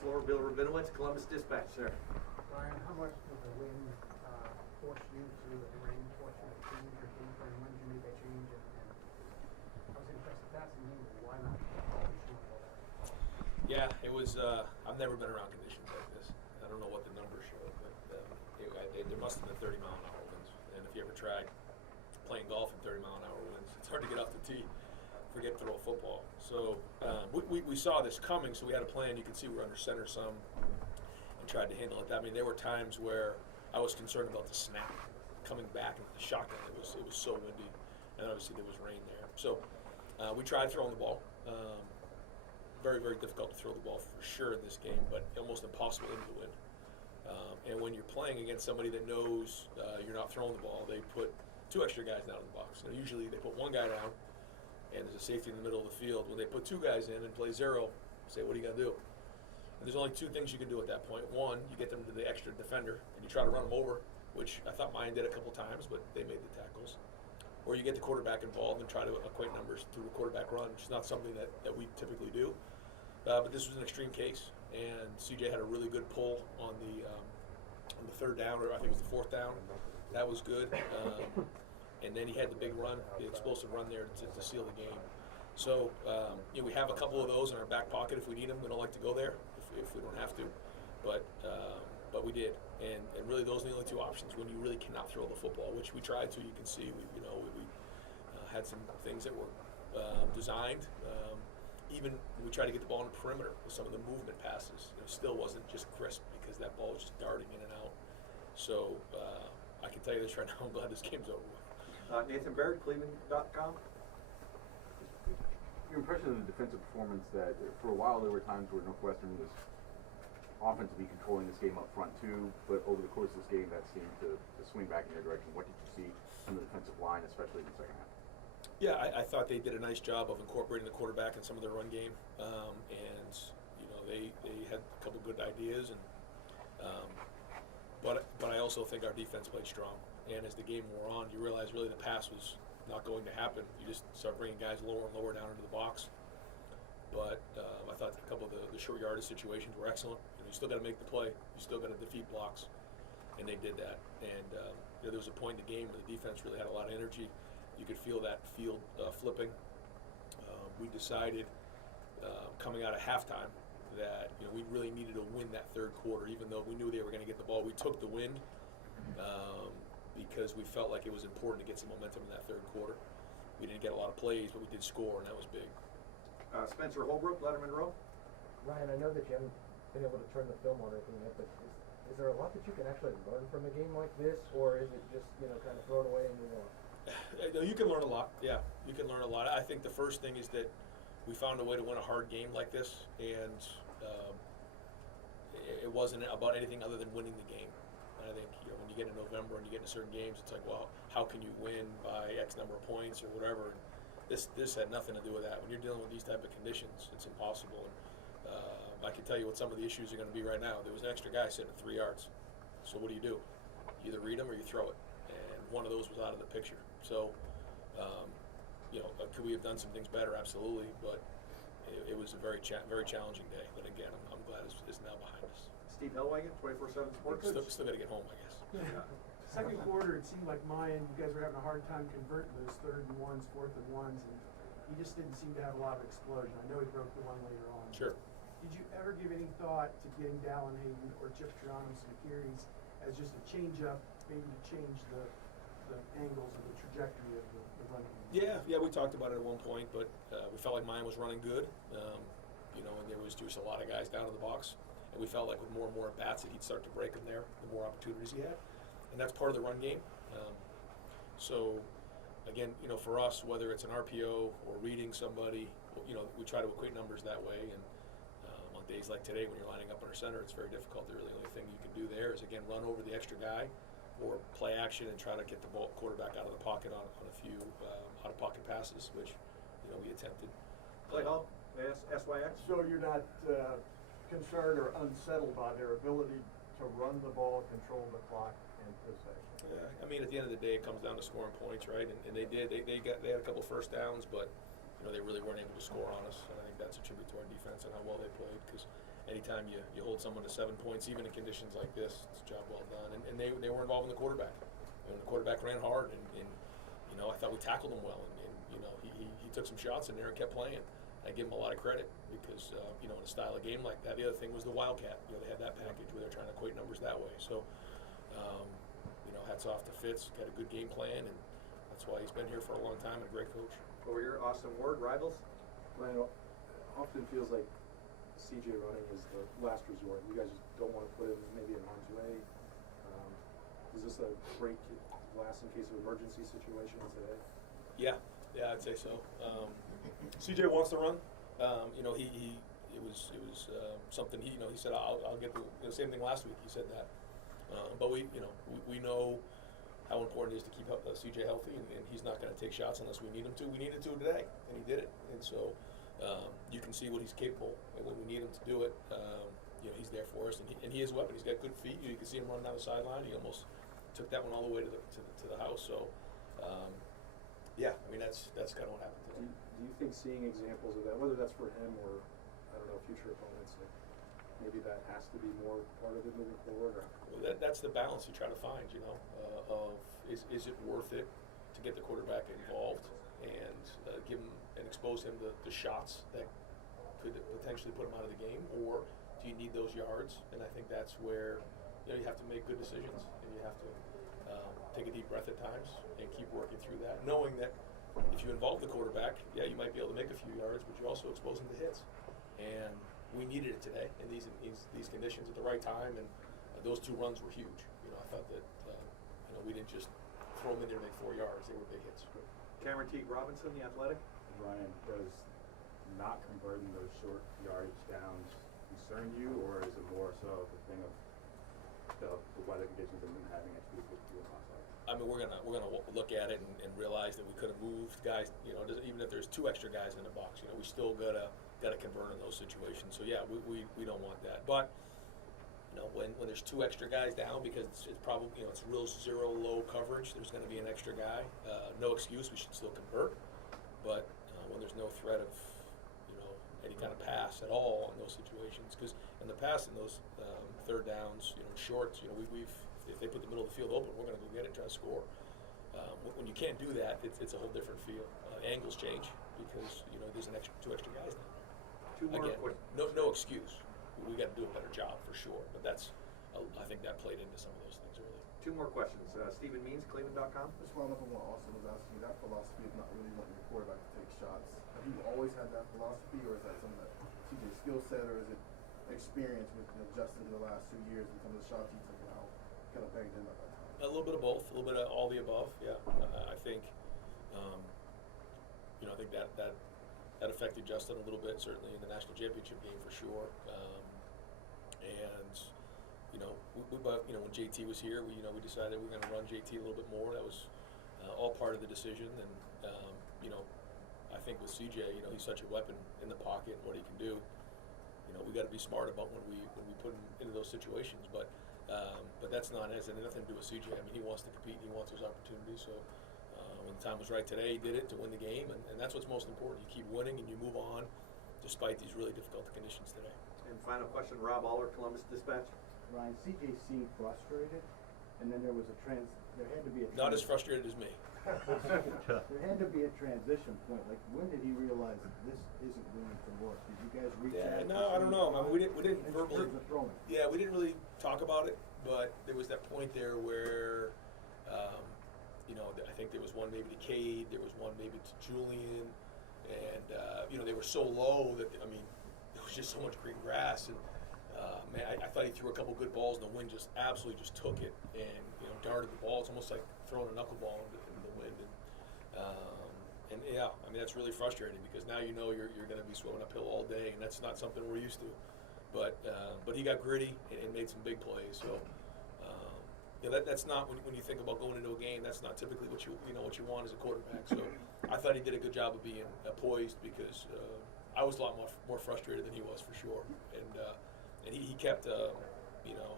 floor. Bill Rabinowitz, Columbus Dispatch, sir. Ryan, how much did the wind force you to, the rain force you to change your game plan? When did you make that change? And I was impressed with passing game, but why not push all that? Yeah, it was. I've never been around conditions like this. I don't know what the numbers show, but there must have been 30-mile-an-hour winds. And if you ever tried playing golf in 30-mile-an-hour winds, it's hard to get off the tee. Forget throw a football. So we saw this coming, so we had a plan. You can see we're under center some and tried to handle it. I mean, there were times where I was concerned about the snap coming back into the shotgun. It was so windy, and obviously there was rain there. So we tried throwing the ball. Very, very difficult to throw the ball for sure in this game, but almost impossible into the wind. And when you're playing against somebody that knows you're not throwing the ball, they put 2 extra guys down in the box. Usually they put 1 guy down, and there's a safety in the middle of the field. When they put 2 guys in and play 0, say, what are you going to do? And there's only 2 things you can do at that point. One, you get them to the extra defender, and you try to run them over, which I thought mine did a couple times, but they made the tackles. Or you get the quarterback involved and try to equate numbers through a quarterback run, which is not something that we typically do. But this was an extreme case, and CJ had a really good pull on the 3rd down, or I think it was the 4th down. That was good. And then he had the big run, the explosive run there to seal the game. So we have a couple of those in our back pocket if we need them. We don't like to go there if we don't have to, but we did. And really those are the only 2 options when you really cannot throw the football, which we tried to. You can see we had some things that were designed. Even we tried to get the ball on the perimeter with some of the movement passes. It still wasn't just crisp because that ball was just darting in and out. So I can tell you this right now, I'm glad this game's over with. Nathan Baird, Cleveland.com. Your impression of the defensive performance, that for a while there were times where Northwestern was offensively controlling this game up front too, but over the course of this game that seemed to swing back in their direction. What did you see from the defensive line, especially in the second half? Yeah, I thought they did a nice job of incorporating the quarterback in some of their run game, and they had a couple good ideas, and but I also think our defense played strong. And as the game wore on, you realize really the pass was not going to happen. You just start bringing guys lower and lower down into the box. But I thought a couple of the short yardage situations were excellent. You still got to make the play. You still got to defeat blocks, and they did that. And there was a point in the game where the defense really had a lot of energy. You could feel that field flipping. We decided coming out of halftime that we really needed to win that 3rd quarter, even though we knew they were going to get the ball. We took the win because we felt like it was important to get some momentum in that 3rd quarter. We didn't get a lot of plays, but we did score, and that was big. Spencer Holbrook, Letterman Row. Ryan, I know that you haven't been able to turn the film on or anything yet, but is there a lot that you can actually learn from a game like this, or is it just kind of thrown away and move on? You can learn a lot. Yeah, you can learn a lot. I think the first thing is that we found a way to win a hard game like this, and it wasn't about anything other than winning the game. And I think when you get in November and you get into certain games, it's like, well, how can you win by X number of points or whatever? And this had nothing to do with that. When you're dealing with these type of conditions, it's impossible. And I can tell you what some of the issues are going to be right now. There was an extra guy sitting at 3 yards. So what do? You either read them or you throw it. And one of those was out of the picture. So, could we have done some things better? Absolutely. But it was a very challenging day. But again, I'm glad it's now behind us. Steve Hellwagen, 24/7 Sports. Still got to get home, I guess. Yeah. Second quarter, it seemed like you guys were having a hard time converting those 3rd and 1s, 4th and 1s, and he just didn't seem to have a lot of explosion. I know he broke the one later on. Sure. Did you ever give any thought to getting Dallin Hayden or Chip Geronimo some carries as just a change-up, maybe to change the angles or the trajectory of the running game? Yeah, we talked about it at one point, but we felt like mine was running good, and there was just a lot of guys down in the box, and we felt like with more and more at-bats that he'd start to break them there, the more opportunities he had, and that's part of the run game. So, again, for us, whether it's an RPO or reading somebody, we try to equate numbers that way, and on days like today when you're lining up under center, it's very difficult. The really only thing you can do there is, again, run over the extra guy or play action and try to get the quarterback out of the pocket on a few out-of-pocket passes, which we attempted. Clay Hall, SYX. So you're not concerned or unsettled by their ability to run the ball, control the clock, and possession? Yeah, I mean, at the end of the day, it comes down to scoring points, right? And they did. They had a couple first downs, but they really weren't able to score on us. And I think that's a tribute to our defense and how well they played. anytime you hold someone to 7 points, even in conditions like this, it's a job well done. And they were involved in the quarterback. And the quarterback ran hard, and I thought we tackled him well. And he took some shots in there and kept playing. I give him a lot of credit because, in a style of game like that. The other thing was the Wildcat. They had that package where they're trying to equate numbers that way. So, hats off to Fitz. Got a good game plan, and that's why he's been here for a long time and a great coach. Over here, Austin Ward, Rivals. Ryan, it often feels like CJ running is the last resort. You guys just don't want to put him maybe in harm's way. Is this a break glass in case of emergency situation today? Yeah, I'd say so. CJ wants to run. It was something he said I'll get the same thing last week. He said that, but we know how important it is to keep CJ healthy, and he's not going to take shots unless we need him to. We needed to today, and he did it. And so you can see what he's capable, and when we need him to do it, he's there for us, and he has a weapon. He's got good feet. You can see him running down the sideline. He almost took that one all the way to the house. So, that's kind of what happened today. Do you think seeing examples of that, whether that's for him or, I don't know, future opponents, like maybe that has to be more part of it moving forward? Or? Well, that's the balance you try to find, of is it worth it to get the quarterback involved and give him and expose him to shots that could potentially put him out of the game, or do you need those yards? And I think that's where you have to make good decisions, and you have to take a deep breath at times and keep working through that, knowing that if you involve the quarterback, you might be able to make a few yards, but you also expose him to hits. And we needed it today in these conditions at the right time, and those two runs were huge. I thought that we didn't just throw them in there to make 4 yards; they were big hits. Cameron Teague Robinson, The Athletic. Ryan, does not converting those short yardage downs concern you, or is it more so the thing of the weather conditions and having extra people to do it last night? I mean, we're gonna look at it and realize that we could have moved guys. Even if there's 2 extra guys in the box, we still gotta convert in those situations. So yeah, we don't want that. But when there's 2 extra guys down, because it's probably it's real zero low coverage, there's going to be an extra guy. No excuse, we should still convert. But when there's no threat of any kind of pass at all in those situations, because in the past in those 3rd downs, shorts, we've if they put the middle of the field open, we're going to go get it and try to score. When you can't do that, it's a whole different feel. Angles change because there's 2 extra guys now. 2 more Again, questions. no excuse. We got to do a better job for sure. But I think that played into some of those things early. 2 more questions. Stephen Means, Cleveland.com. Just following up on what Austin was asking, that philosophy of not really wanting your quarterback to take shots, have you always had that philosophy, or is that something that TJ's skill set, or is it experience with Justin in the last 2 years and some of the shots he took out kind of banged in at that time? A little bit of both, a little bit of all the above. Yeah, I think, I think that affected Justin a little bit, certainly in the national championship game for sure. But when JT was here, we decided we were going to run JT a little bit more. That was all part of the decision. And I think with CJ, he's such a weapon in the pocket and what he can do. We got to be smart about when we put him into those situations. But that's not has nothing to do with CJ. I mean, he wants to compete. He wants those opportunities. So when the time was right today, he did it to win the game, and that's what's most important. You keep winning and you move on, despite these really difficult conditions today. And final question, Rob Aller, Columbus Dispatch. Ryan, CJ seemed frustrated, and then there had to be a Not as frustrated as me. there had to be a transition point. Like, when did he realize that this isn't going to work? Did you guys reach out? No, I don't know. I mean, we didn't in verbally. terms of throwing? Yeah, we didn't really talk about it, but there was that point there where, I think there was one maybe to Cade, there was one maybe to Julian, and they were so low that there was just so much green grass, and I thought he threw a couple good balls, and the wind just absolutely just took it and darted the ball. It's almost like throwing a knuckleball into the wind, and that's really frustrating because now you're going to be swimming uphill all day, and that's not something we're used to. But he got gritty and made some big plays. So that's not when you think about going into a game. That's not typically what you want as a quarterback. So I thought he did a good job of being poised because I was a lot more frustrated than he was for sure. And he kept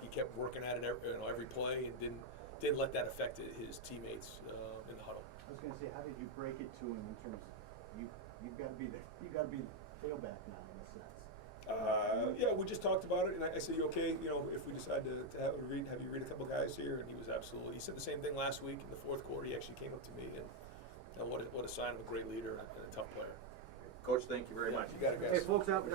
he kept working at it every play and didn't let that affect his teammates in the huddle. I was going to say, how did you break it to him in terms of you've got to be the tailback now in a sense? Yeah, we just talked about it, and I said, "You okay? You know, if we decide to have you read a couple guys here?" And he was absolutely. He said the same thing last week in the fourth quarter. He actually came up to me, and what a sign of a great leader and a tough player. Coach, thank you very Yeah, much. you got it, guys. Hey, folks, out,